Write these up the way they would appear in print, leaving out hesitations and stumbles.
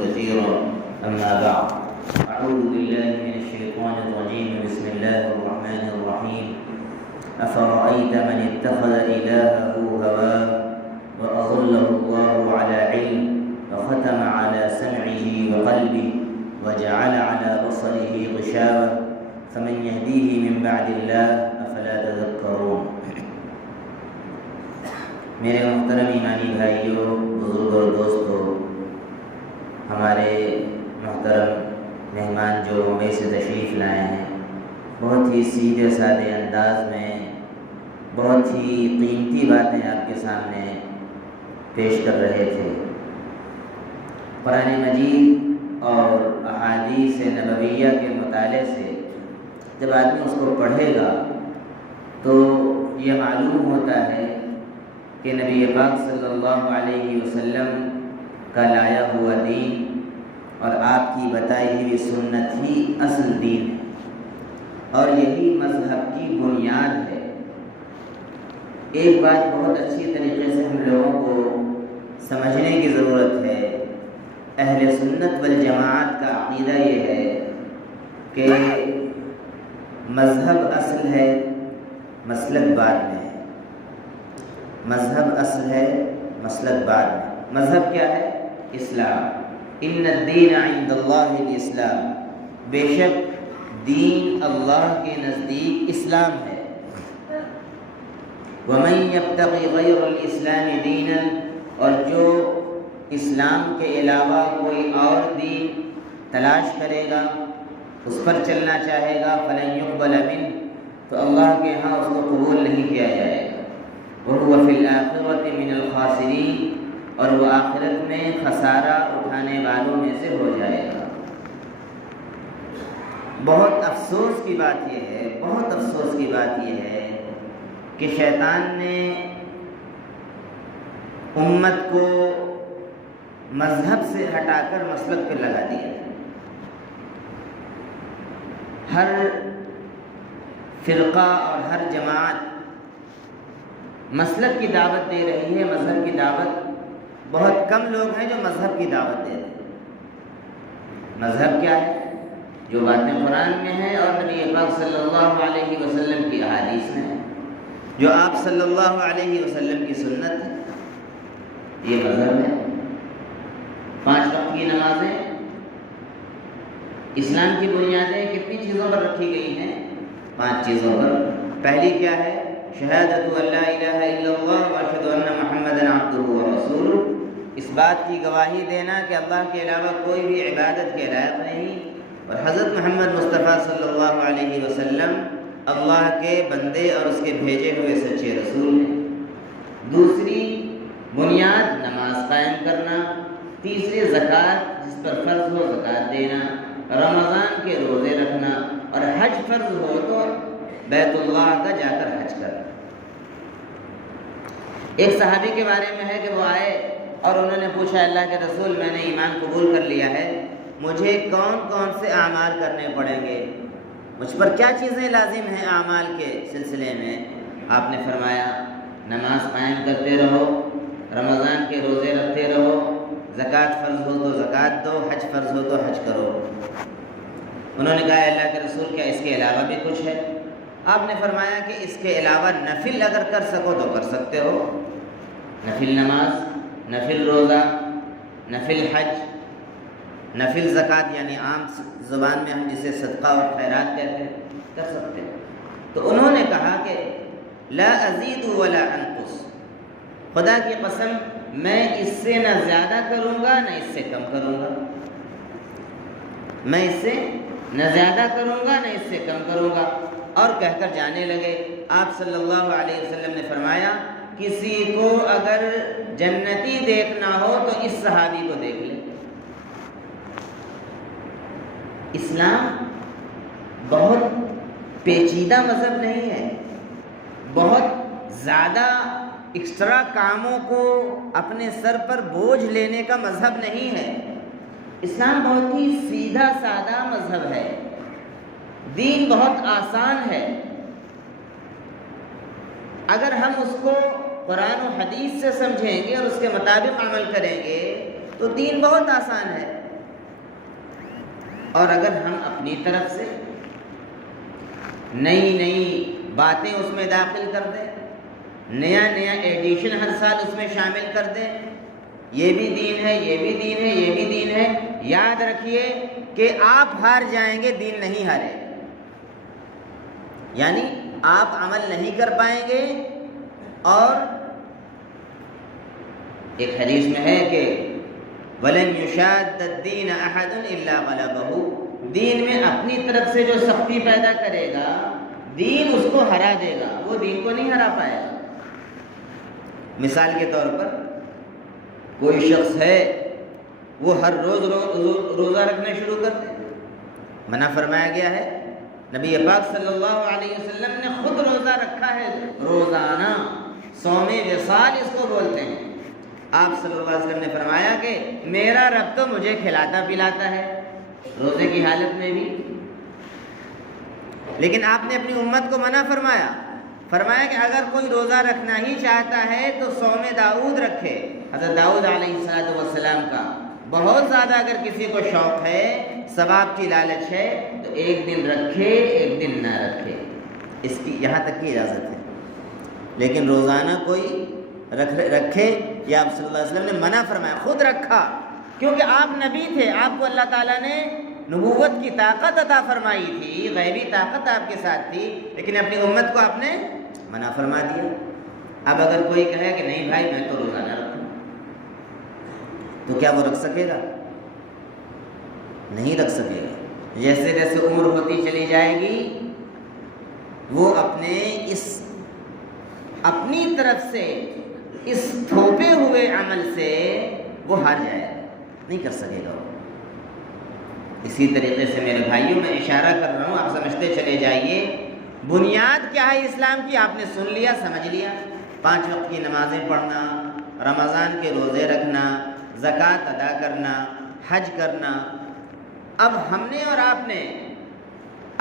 كثيرا. أما بعد، أعوذ بالله من الشيطان الرجيم. بسم الله الرحمن الرحيم. أفرأيت من اتخذ إلهه هواه وأضله الله على علم وختم على سمعه وقلبه وجعل على بصره غشاوة فمن يهديه من بعد الله أفلا تذكرون. میرے محترم ایمانی بھائیوں، بزرگ اور دوستوں، ہمارے محترم مہمان جو ممبئی سے تشریف لائے ہیں، بہت ہی سیدھے سادے انداز میں بہت ہی قیمتی باتیں آپ کے سامنے پیش کر رہے تھے. قرآن مجید اور احادیث نبویہ کے مطالعے سے جب آدمی اس کو پڑھے گا تو یہ معلوم ہوتا ہے کہ نبی پاک صلی اللہ علیہ وسلم کا لایا ہوا دین اور آپ کی بتائی ہوئی سنت ہی اصل دین ہے اور یہی مذہب کی بنیاد ہے. ایک بات بہت اچھی طریقے سے ہم لوگوں کو سمجھنے کی ضرورت ہے. اہل سنت والجماعت کا عقیدہ یہ ہے کہ مذہب اصل ہے، مسلک بعد میں ہے. مذہب اصل ہے، مسلک بعد میں. مذہب کیا ہے؟ اسلام. ان الدین عند اللہ الاسلام. بے شک دین اللہ کے نزدیک اسلام ہے. ومن یبتغی غیر الاسلام دینا، اور جو اسلام کے علاوہ کوئی اور دین تلاش کرے گا، اس پر چلنا چاہے گا، فلن یقبل منہ، تو اللہ کے ہاں اس کو قبول نہیں کیا جائے گا. وهو فی الآخرۃ من الخاسرین، اور وہ آخرت میں خسارہ اٹھانے والوں میں سے ہو جائے گا. بہت افسوس کی بات یہ ہے، بہت افسوس کی بات یہ ہے کہ شیطان نے امت کو مذہب سے ہٹا کر مسلک پہ لگا دیا. ہر فرقہ اور ہر جماعت مسلک کی دعوت دے رہی ہے، مذہب کی دعوت. بہت کم لوگ ہیں جو مذہب کی دعوت دے رہے ہیں. مذہب کیا ہے؟ جو باتیں قرآن میں ہیں اور نبی پاک صلی اللہ علیہ وسلم کی احادیث میں ہیں، جو آپ صلی اللہ علیہ وسلم کی سنت ہے، یہ مذہب ہے. 5 وقت کی نمازیں، اسلام کی بنیادیں کتنی چیزوں پر رکھی گئی ہیں؟ 5 چیزوں پر. پہلی کیا ہے؟ شہادت ان لا الہ الا اللہ واشہد ان محمدا عبدہ ورسولہ. اس بات کی گواہی دینا کہ اللہ کے علاوہ کوئی بھی عبادت کے لائق نہیں اور حضرت محمد مصطفیٰ صلی اللہ علیہ وسلم اللہ کے بندے اور اس کے بھیجے ہوئے سچے رسول ہیں. دوسری بنیاد نماز قائم کرنا. تیسری زکوٰۃ، جس پر فرض ہو زکوٰۃ دینا. رمضان کے روزے رکھنا. اور حج فرض ہو تو بیت اللہ کا جا کر حج کرنا. ایک صحابی کے بارے میں ہے کہ وہ آئے اور انہوں نے پوچھا، اللہ کے رسول، میں نے ایمان قبول کر لیا ہے، مجھے کون کون سے اعمال کرنے پڑیں گے؟ مجھ پر کیا چیزیں لازم ہیں اعمال کے سلسلے میں؟ آپ نے فرمایا، نماز قائم کرتے رہو، رمضان کے روزے رکھتے رہو، زکوٰۃ فرض ہو تو زکوٰۃ دو، حج فرض ہو تو حج کرو. انہوں نے کہا، اللہ کے رسول، کیا اس کے علاوہ بھی کچھ ہے؟ آپ نے فرمایا کہ اس کے علاوہ نفل اگر کر سکو تو کر سکتے ہو. نفل نماز، نفل روزہ، نفل حج، نفل زکوٰۃ، یعنی عام زبان میں ہم جسے صدقہ اور خیرات کہتے ہیں، کر سکتے ہیں. تو انہوں نے کہا کہ لا ازید ولا انقص، خدا کی قسم میں اس سے نہ زیادہ کروں گا نہ اس سے کم کروں گا. میں اس سے نہ زیادہ کروں گا نہ اس سے کم کروں گا. اور کہہ کر جانے لگے. آپ صلی اللہ علیہ وسلم نے فرمایا، کسی کو اگر جنتی دیکھنا ہو تو اس صحابی کو دیکھ لے. اسلام بہت پیچیدہ مذہب نہیں ہے، بہت زیادہ ایکسٹرا کاموں کو اپنے سر پر بوجھ لینے کا مذہب نہیں ہے. اسلام بہت ہی سیدھا سادہ مذہب ہے. دین بہت آسان ہے. اگر ہم اس کو قرآن و حدیث سے سمجھیں گے اور اس کے مطابق عمل کریں گے تو دین بہت آسان ہے۔ اور اگر ہم اپنی طرف سے نئی نئی باتیں اس میں داخل کر دیں، نیا نیا ایڈیشن ہر سال اس میں شامل کر دیں، یہ بھی دین ہے، یہ بھی دین ہے، یہ بھی دین ہے، یاد رکھیے کہ آپ ہار جائیں گے، دین نہیں ہارے، یعنی آپ عمل نہیں کر پائیں گے۔ اور ایک حدیث میں ہے کہ وَلَن يُشَادَّ الدِّينَ أَحَدٌ إِلَّا غَلَبَهُ، دین میں اپنی طرف سے جو سختی پیدا کرے گا دین اس کو ہرا دے گا، وہ دین کو نہیں ہرا پائے گا۔ مثال کے طور پر کوئی شخص ہے وہ ہر روز روزہ رکھنا شروع کر دے، منع فرمایا گیا ہے، نبی پاک صلی اللہ علیہ وسلم نے خود روزہ رکھا ہے، روزانہ صوم وصال اس کو بولتے ہیں۔ آپ صلی اللہ علیہ وسلم نے فرمایا کہ میرا رب تو مجھے کھلاتا پلاتا ہے روزے کی حالت میں بھی، لیکن آپ نے اپنی امت کو منع فرمایا کہ اگر کوئی روزہ رکھنا ہی چاہتا ہے تو صوم داؤد رکھے، حضرت داؤد علیہ السلام کا۔ بہت زیادہ اگر کسی کو شوق ہے، ثواب کی لالچ ہے، تو ایک دن رکھے ایک دن نہ رکھے، اس کی یہاں تک کی اجازت ہے، لیکن روزانہ کوئی رکھے یا آپ صلی اللہ علیہ وسلم نے منع فرمایا، خود رکھا، کیونکہ آپ نبی تھے، آپ کو اللہ تعالیٰ نے نبوت کی طاقت عطا فرمائی تھی، غیبی طاقت آپ کے ساتھ تھی، لیکن اپنی امت کو آپ نے منع فرما دیا۔ اب اگر کوئی کہے کہ نہیں بھائی میں تو روزانہ رکھوں، تو کیا وہ رکھ سکے گا؟ نہیں رکھ سکے گا۔ جیسے جیسے عمر ہوتی چلی جائے گی وہ اپنی طرف سے اس تھوپے ہوئے عمل سے وہ ہار جائے گا، نہیں کر سکے گا۔ اسی طریقے سے میرے بھائیوں میں اشارہ کر رہا ہوں، آپ سمجھتے چلے جائیے بنیاد کیا ہے اسلام کی، آپ نے سن لیا، سمجھ لیا، 5 وقت کی نمازیں پڑھنا، رمضان کے روزے رکھنا، زکوٰۃ ادا کرنا، حج کرنا۔ اب ہم نے اور آپ نے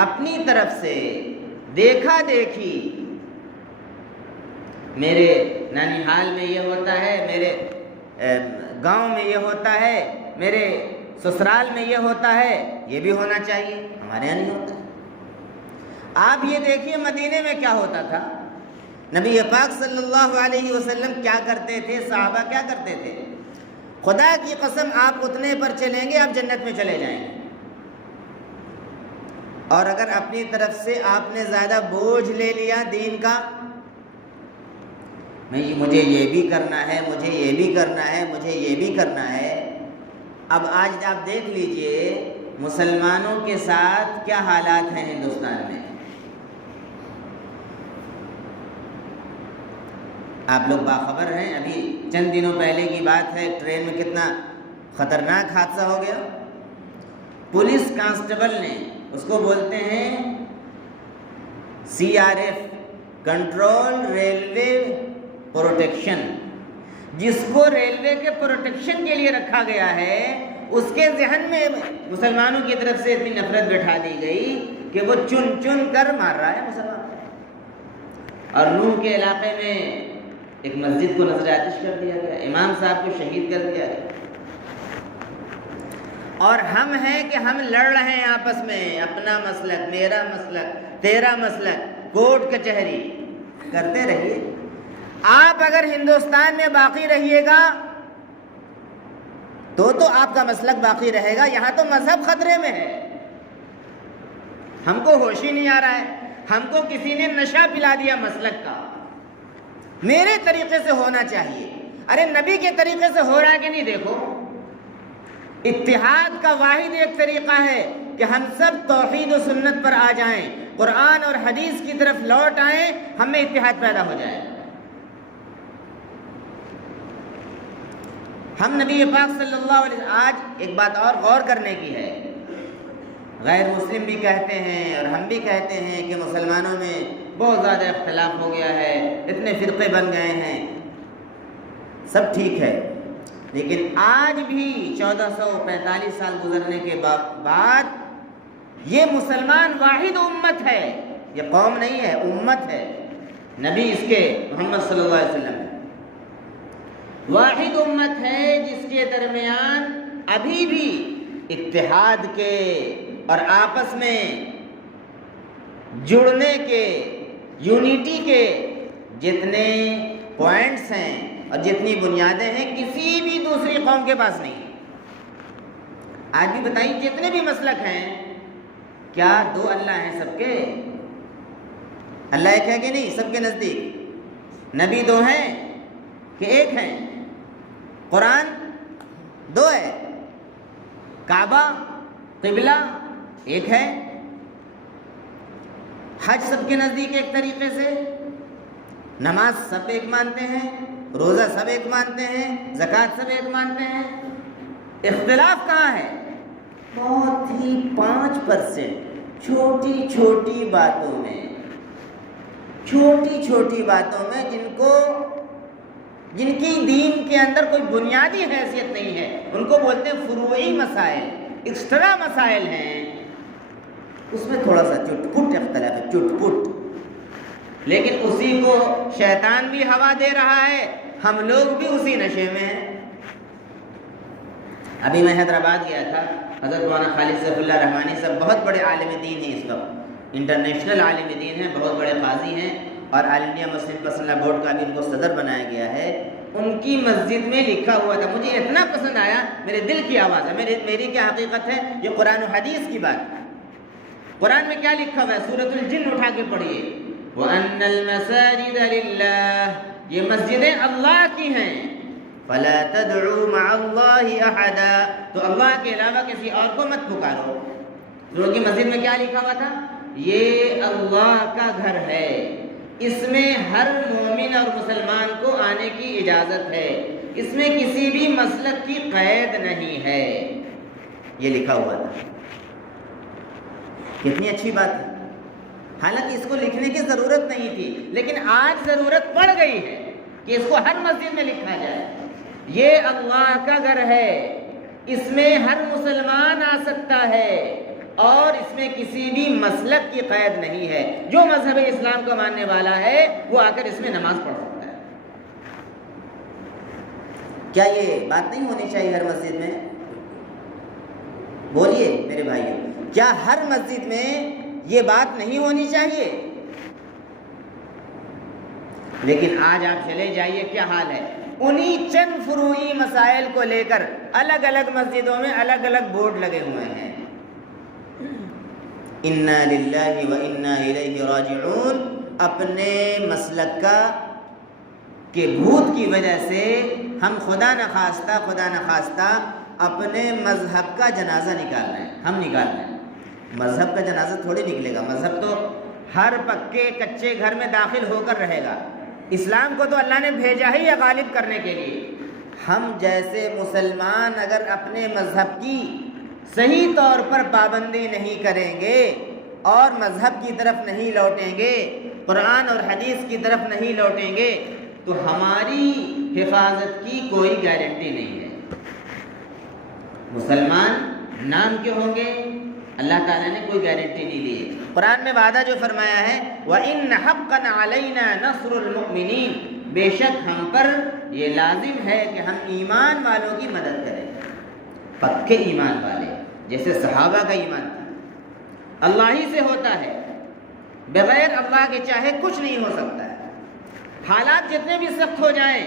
اپنی طرف سے دیکھا دیکھی، میرے نانیحال میں یہ ہوتا ہے، میرے گاؤں میں یہ ہوتا ہے، میرے سسرال میں یہ ہوتا ہے، یہ بھی ہونا چاہیے، ہمارے یہاں نہیں ہوتا۔ آپ یہ دیکھیے مدینے میں کیا ہوتا تھا، نبی پاک صلی اللہ علیہ وسلم کیا کرتے تھے، صحابہ کیا کرتے تھے۔ خدا کی قسم آپ اتنے پر چلیں گے آپ جنت میں چلے جائیں گے۔ اور اگر اپنی طرف سے آپ نے زیادہ بوجھ لے لیا دین کا، مجھے یہ بھی کرنا ہے، مجھے یہ بھی کرنا ہے، مجھے یہ بھی کرنا ہے۔ اب آج آپ دیکھ لیجئے مسلمانوں کے ساتھ کیا حالات ہیں ہندوستان میں۔ آپ لوگ باخبر ہیں، ابھی چند دنوں پہلے کی بات ہے، ٹرین میں کتنا خطرناک حادثہ ہو گیا۔ پولیس کانسٹیبل نے، اس کو بولتے ہیں CRF، کنٹرول ریلوے پروٹیکشن، جس کو ریلوے کے پروٹیکشن کے لیے رکھا گیا ہے، اس کے ذہن میں مسلمانوں کی طرف سے اتنی نفرت بٹھا دی گئی کہ وہ چن چن کر مار رہا ہے مسلمان۔ اور نوح کے علاقے میں ایک مسجد کو نظر آتش کر دیا گیا، امام صاحب کو شہید کر دیا گیا۔ اور ہم ہیں کہ ہم لڑ رہے ہیں آپس میں، اپنا مسلک، میرا مسلک، تیرا مسلک، کورٹ کچہری کرتے رہیے۔ آپ اگر ہندوستان میں باقی رہیے گا تو آپ کا مسلک باقی رہے گا، یہاں تو مذہب خطرے میں ہے۔ ہم کو ہوش ہی نہیں آ رہا ہے، ہم کو کسی نے نشہ پلا دیا مسلک کا، میرے طریقے سے ہونا چاہیے۔ ارے نبی کے طریقے سے ہو رہا ہے کہ نہیں؟ دیکھو، اتحاد کا واحد ایک طریقہ ہے کہ ہم سب توحید و سنت پر آ جائیں، قرآن اور حدیث کی طرف لوٹ آئیں، ہم میں اتحاد پیدا ہو جائے۔ ہم نبی پاک صلی اللہ علیہ وسلم، آج ایک بات اور غور کرنے کی ہے، غیر مسلم بھی کہتے ہیں اور ہم بھی کہتے ہیں کہ مسلمانوں میں بہت زیادہ اختلاف ہو گیا ہے، اتنے فرقے بن گئے ہیں، سب ٹھیک ہے، لیکن آج بھی 1445 سال گزرنے کے بعد یہ مسلمان واحد امت ہے، یہ قوم نہیں ہے، امت ہے، نبی اس کے محمد صلی اللہ علیہ وسلم ہے۔ واحد امت ہے جس کے درمیان ابھی بھی اتحاد کے اور آپس میں جڑنے کے، یونیٹی کے جتنے پوائنٹس ہیں اور جتنی بنیادیں ہیں کسی بھی دوسری قوم کے پاس نہیں۔ آج بھی بتائیں جتنے بھی مسلک ہیں، کیا دو اللہ ہیں سب کے؟ اللہ ایک ہے کہ نہیں سب کے نزدیک؟ نبی دو ہیں کہ ایک ہیں؟ قرآن دو ہے؟ کعبہ قبلہ ایک ہے؟ حج سب کے نزدیک ایک طریقے سے، نماز سب ایک مانتے ہیں، روزہ سب ایک مانتے ہیں، زکوٰۃ سب ایک مانتے ہیں۔ اختلاف کہاں ہے؟ بہت ہی 5% چھوٹی چھوٹی باتوں میں، چھوٹی چھوٹی باتوں میں جن کی دین کے اندر کوئی بنیادی حیثیت نہیں ہے، ان کو بولتے ہیں فروعی مسائل، ایکسٹرا مسائل ہیں، اس میں تھوڑا سا چٹ پٹ اختلاف ہے، چٹ پٹ، لیکن اسی کو شیطان بھی ہوا دے رہا ہے، ہم لوگ بھی اسی نشے میں ہیں۔ ابھی میں حیدرآباد گیا تھا، حضرت مولانا خالد سیف اللہ رحمانی صاحب بہت بڑے عالم دین ہیں، اس وقت انٹرنیشنل عالم دین ہیں، بہت بڑے قاضی ہیں، اور آل انڈیا مسلم پرسنل لا بورڈ کا بھی ان کو صدر بنایا گیا ہے۔ ان کی مسجد میں لکھا ہوا تھا، مجھے اتنا پسند آیا، میرے دل کی آواز ہے، میری کیا حقیقت ہے، یہ قرآن و حدیث کی بات ہے۔ قرآن میں کیا لکھا ہوا ہے؟ سورۃ الجن اٹھا کے پڑھیے، وَأَنَّ الْمَسَاجِدَ لِلَّهِ، یہ مسجدیں اللہ کی ہیں، فَلَا تَدْعُوا مَعَ اللَّهِ أَحَدًا، تو اللہ کے علاوہ کسی اور کو مت پکارو۔ لوگوں کی مسجد میں کیا لکھا ہوا تھا؟ یہ اللہ کا گھر ہے، اس میں ہر مومن اور مسلمان کو آنے کی اجازت ہے، اس میں کسی بھی مسلک کی قید نہیں ہے، یہ لکھا ہوا تھا۔ کتنی اچھی بات ہے، حالانکہ اس کو لکھنے کی ضرورت نہیں تھی، لیکن آج ضرورت پڑ گئی ہے کہ اس کو ہر مسجد میں لکھا جائے۔ یہ اللہ کا گھر ہے، اس میں ہر مسلمان آ سکتا ہے، اور اس میں کسی بھی مسلک کی قید نہیں ہے، جو مذہب اسلام کا ماننے والا ہے وہ آ کر اس میں نماز پڑھ سکتا ہے۔ کیا یہ بات نہیں ہونی چاہیے ہر مسجد میں؟ بولیے میرے بھائیوں، کیا ہر مسجد میں یہ بات نہیں ہونی چاہیے؟ لیکن آج آپ چلے جائیے، کیا حال ہے، انہی چند فروعی مسائل کو لے کر الگ الگ مسجدوں میں الگ الگ بورڈ لگے ہوئے ہیں، اِنَّا لِلَّهِ وَإِنَّا إِلَيْهِ رَاجِعُونَ۔ اپنے مسلک کا کہ بھوت کی وجہ سے ہم خدا نخواستہ اپنے مذہب کا جنازہ نکال رہے ہیں، ہم نکال رہے ہیں۔ مذہب کا جنازہ تھوڑی نکلے گا، مذہب تو ہر پکے کچے گھر میں داخل ہو کر رہے گا۔ اسلام کو تو اللہ نے بھیجا ہی ہے غالب کرنے کے لیے۔ ہم جیسے مسلمان اگر اپنے مذہب کی صحیح طور پر پابندی نہیں کریں گے اور مذہب کی طرف نہیں لوٹیں گے، قرآن اور حدیث کی طرف نہیں لوٹیں گے، تو ہماری حفاظت کی کوئی گارنٹی نہیں ہے۔ مسلمان نام کے ہوں گے، اللہ تعالیٰ نے کوئی گارنٹی نہیں دی ہے۔ قرآن میں وعدہ جو فرمایا ہے وَإِنَّ حَقًّا عَلَيْنَا نَصْرُ الْمُؤْمِنِينَ، بے شک ہم پر یہ لازم ہے کہ ہم ایمان والوں کی مدد کریں، پکے ایمان والے، جیسے صحابہ کا ایمان تھا، اللہ ہی سے ہوتا ہے، بغیر اللہ کے چاہے کچھ نہیں ہو سکتا ہے۔ حالات جتنے بھی سخت ہو جائیں،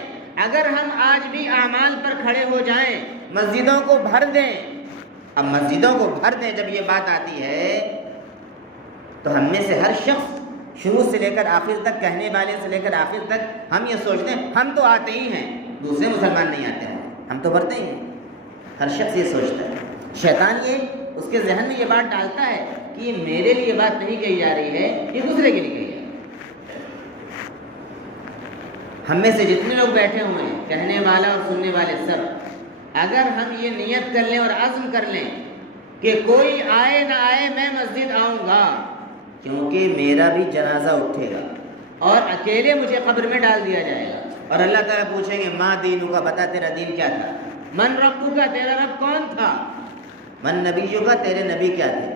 اگر ہم آج بھی اعمال پر کھڑے ہو جائیں، مسجدوں کو بھر دیں، اب مسجدوں کو بھر دیں جب یہ بات آتی ہے تو ہم میں سے ہر شخص شروع سے لے کر آخر تک، کہنے والے سے لے کر آخر تک، ہم یہ سوچتے ہیں ہم تو آتے ہی ہیں، دوسرے مسلمان نہیں آتے ہیں، ہم تو بھرتے ہی ہیں، ہر شخص یہ سوچتا ہے۔ شیطان یہ اس کے ذہن میں یہ بات ڈالتا ہے کہ یہ میرے لیے بات نہیں کہی جا رہی ہے، یہ دوسرے کے لیے کہی جا رہی ہے۔ ہم میں سے جتنے لوگ بیٹھے ہوئے ہیں، کہنے والا اور سننے والے سب، اگر ہم یہ نیت کر لیں اور عزم کر لیں کہ کوئی آئے نہ آئے میں مسجد آؤں گا، کیونکہ میرا بھی جنازہ اٹھے گا اور اکیلے مجھے قبر میں ڈال دیا جائے گا، اور اللہ تعالیٰ پوچھیں گے ماں دینوں کا، بتا تیرا دین کیا تھا، من ربو کا، تیرا رب کون تھا، من نبیوں کا، تیرے نبی کیا تھے۔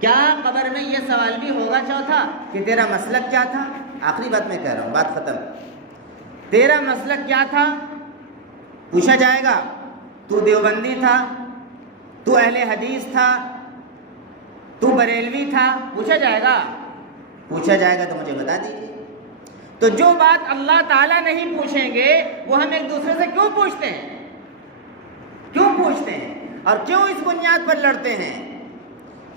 کیا قبر میں یہ سوال بھی ہوگا چوتھا کہ تیرا مسلک کیا تھا؟ آخری بات میں کہہ رہا ہوں، بات ختم، تیرا مسلک کیا تھا، پوچھا جائے گا تو دیوبندی تھا، تو اہل حدیث تھا، تو بریلوی تھا؟ پوچھا جائے گا؟ پوچھا جائے گا تو مجھے بتا دیجیے۔ تو جو بات اللہ تعالیٰ نہیں پوچھیں گے وہ ہم ایک دوسرے سے کیوں پوچھتے ہیں؟ کیوں پوچھتے ہیں اور کیوں اس بنیاد پر لڑتے ہیں؟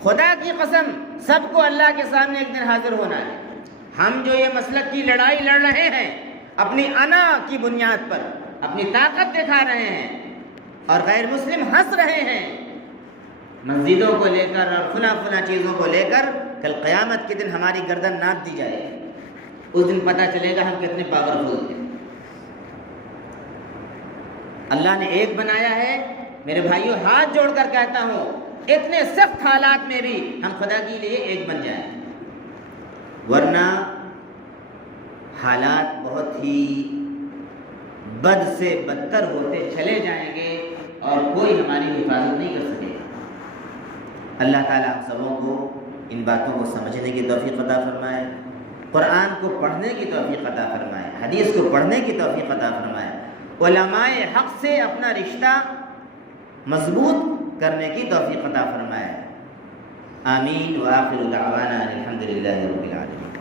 خدا کی قسم سب کو اللہ کے سامنے ایک دن حاضر ہونا ہے۔ ہم جو یہ مسلک کی لڑائی لڑ رہے ہیں اپنی انا کی بنیاد پر، اپنی طاقت دکھا رہے ہیں، اور غیر مسلم ہنس رہے ہیں مسجدوں کو لے کر اور فلاں چیزوں کو لے کر، کل قیامت کے دن ہماری گردن ناپ دی جائے گی۔ اس دن پتہ چلے گا ہم کتنے پاورفل تھے۔ اللہ نے ایک بنایا ہے۔ میرے بھائیوں، ہاتھ جوڑ کر کہتا ہوں اتنے سخت حالات میں بھی ہم خدا کے لیے ایک بن جائیں، ورنہ حالات بہت ہی بد سے بدتر ہوتے چلے جائیں گے اور کوئی ہماری حفاظت نہیں کر سکے گا۔ اللہ تعالیٰ ہم سبوں کو ان باتوں کو سمجھنے کی توفیق عطا فرمائے، قرآن کو پڑھنے کی توفیق عطا فرمائے، حدیث کو پڑھنے کی توفیق عطا فرمائے، علماء حق سے اپنا رشتہ مضبوط کرنے کی توفیق عطا فرمائے۔ آمین وآخر دعوانا الحمدللہ رب العالمین۔